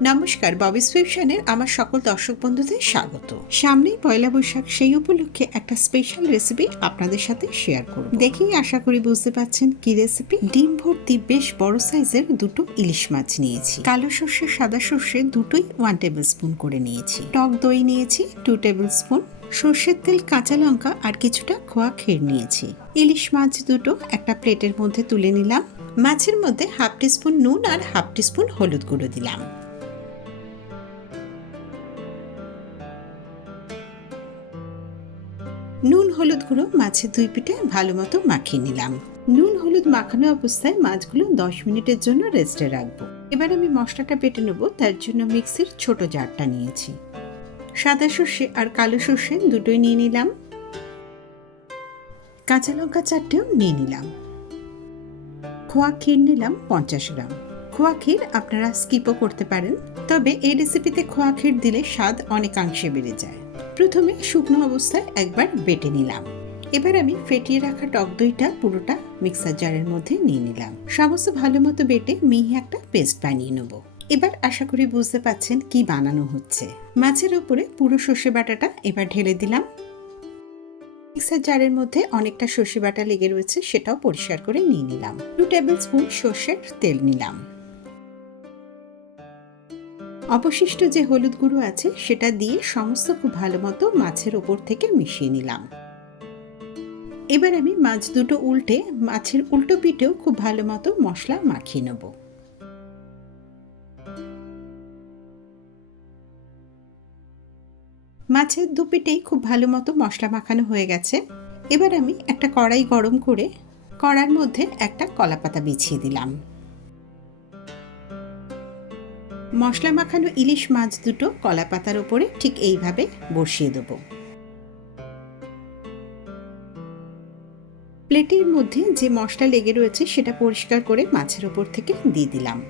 নমস্কার, ববি সুইপশনের আমার সকল দর্শক বন্ধুদের স্বাগত। সামনেই পয়লা বৈশাখ, সেই উপলক্ষে একটা স্পেশাল রেসিপি আপনাদের সাথে শেয়ার করব। দেখেই আশা করি বুঝতে পারছেন কি রেসিপি ডিম ভর্তি বেশ বড় সাইজের দুটো ইলিশ মাছ নিয়েছি। কালো সর্ষে, সাদা সর্ষে দুটোই ওয়ান টেবিল স্পুন করে নিয়েছি। টক দই নিয়েছি টু টেবিল স্পুন সর্ষের তেল, কাঁচা লঙ্কা আর কিছুটা খোয়া খের নিয়েছি। ইলিশ মাছ দুটো একটা প্লেটের মধ্যে তুলে নিলাম। মাছের মধ্যে হাফ টিস্পুন নুন আর হাফ টিস্পুন হলুদ গুঁড়ো দিলাম। নুন হলুদ গুঁড়ো মাছের দুই পিঠে ভালো মতো মাখিয়ে নিলাম। নুন হলুদ মাখানো অবস্থায় মাছগুলো দশ মিনিটের জন্য রেস্টে রাখব। এবার আমি মশলাটা বেটে নেব, তার জন্য মিক্সির ছোট জারটা নিয়েছি। সাদা সর্ষে আর কালো সর্ষে দুটোই নিয়ে নিলাম। কাঁচা লঙ্কা চারটেও নিয়ে নিলাম। খোয়া ক্ষীর নিলাম পঞ্চাশ গ্রাম। খোয়া ক্ষীর আপনারা স্কিপও করতে পারেন, তবে এই রেসিপিতে খোয়া ক্ষীর দিলে স্বাদ অনেকাংশে বেড়ে যায়। প্রথমে শুকনো অবস্থায় একবার বেটে নিলাম। এবার আমি ফেটিয়ে রাখা টক দইটা পুরোটা মিক্সার জারের মধ্যে নিয়ে নিলাম। সমস্ত ভালো মতো বেটে মিহি একটা পেস্ট বানিয়ে নেব। এবার আশা করি বুঝতে পাচ্ছেন কি বানানো হচ্ছে। মাছের উপরে পুরো সর্ষে বাটাটা এবার ঢেলে দিলাম। মিক্সার জারের মধ্যে অনেকটা সর্ষে বাটা লেগে রয়েছে সেটাও পরিষ্কার করে নিয়ে নিলাম। টু টেবিল স্পুন সর্ষের তেল নিলাম। অবশিষ্ট যে হলুদ গুঁড়ো আছে, সেটা দিয়ে সমস্ত খুব ভালো মতো মাছের ওপর থেকে মিশিয়ে নিলাম। এবার আমি মাছ দুটো উল্টে, মাছের উল্টো পিঠেও খুব ভালো মতো মশলা মাখিয়ে নেব। মাছের দু পিঠেই খুব ভালো মতো মশলা মাখানো হয়ে গেছে। এবার আমি একটা কড়াই গরম করে, কড়ার মধ্যে একটা কলাপাতা বিছিয়ে দিলাম। মশলা মাখানো ইলিশ মাছ দুটো কলা পাতার উপরে ঠিক এইভাবে বসিয়ে দেব। প্লেটের মধ্যে যে মশলা লেগে রয়েছে সেটা পরিষ্কার করে মাছের উপর থেকে দিয়ে দিলাম।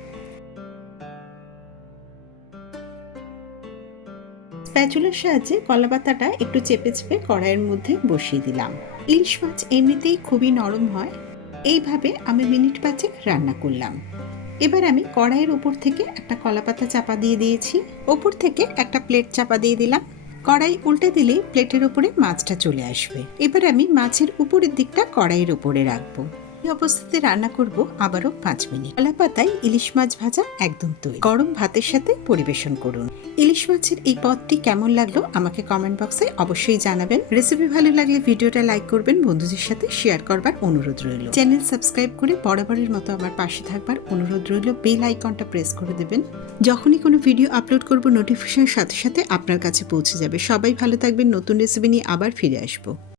স্প্যাচুলার সাহায্যে কলা পাতাটা একটু চেপে চেপে কড়াইয়ের মধ্যে বসিয়ে দিলাম। ইলিশ মাছ এমনিতেই খুবই নরম হয়। এইভাবে আমি মিনিট পাঁচেক রান্না করলাম। এবার আমি কড়াইয়ের উপর থেকে একটা কলাপাতা চাপা দিয়ে দিয়েছি। ওপর থেকে একটা প্লেট চাপা দিয়ে দিলাম। কড়াই উল্টে দিলে প্লেটের উপরে মাছটা চলে আসবে। এবার আমি মাছের উপরের দিকটা কড়াইয়ের উপরে রাখব। এই অবস্থাতে রান্না করব আবারও পাঁচ মিনিট। কলা পাতায় ইলিশ মাছ ভাজা একদম তৈরি। গরম ভাতের সাথে পরিবেশন করুন। ইলিশ মাছের এই পদটি কেমন লাগল আমাকে কমেন্ট বক্সে অবশ্যই জানাবেন। রেসিপি ভালো লাগলে ভিডিওটা লাইক করবেন, বন্ধুদের সাথে শেয়ার করবার অনুরোধ রইল। চ্যানেল সাবস্ক্রাইব করে বরাবরের মতো আমার পাশে থাকবার অনুরোধ রইল। বেল আইকনটা প্রেস করে দেবেন। যখনই কোনো ভিডিও আপলোড করব নোটিফিকেশনের সাথে সাথে আপনার কাছে পৌঁছে যাবে। সবাই ভালো থাকবেন। নতুন রেসিপি নিয়ে আবার ফিরে আসব।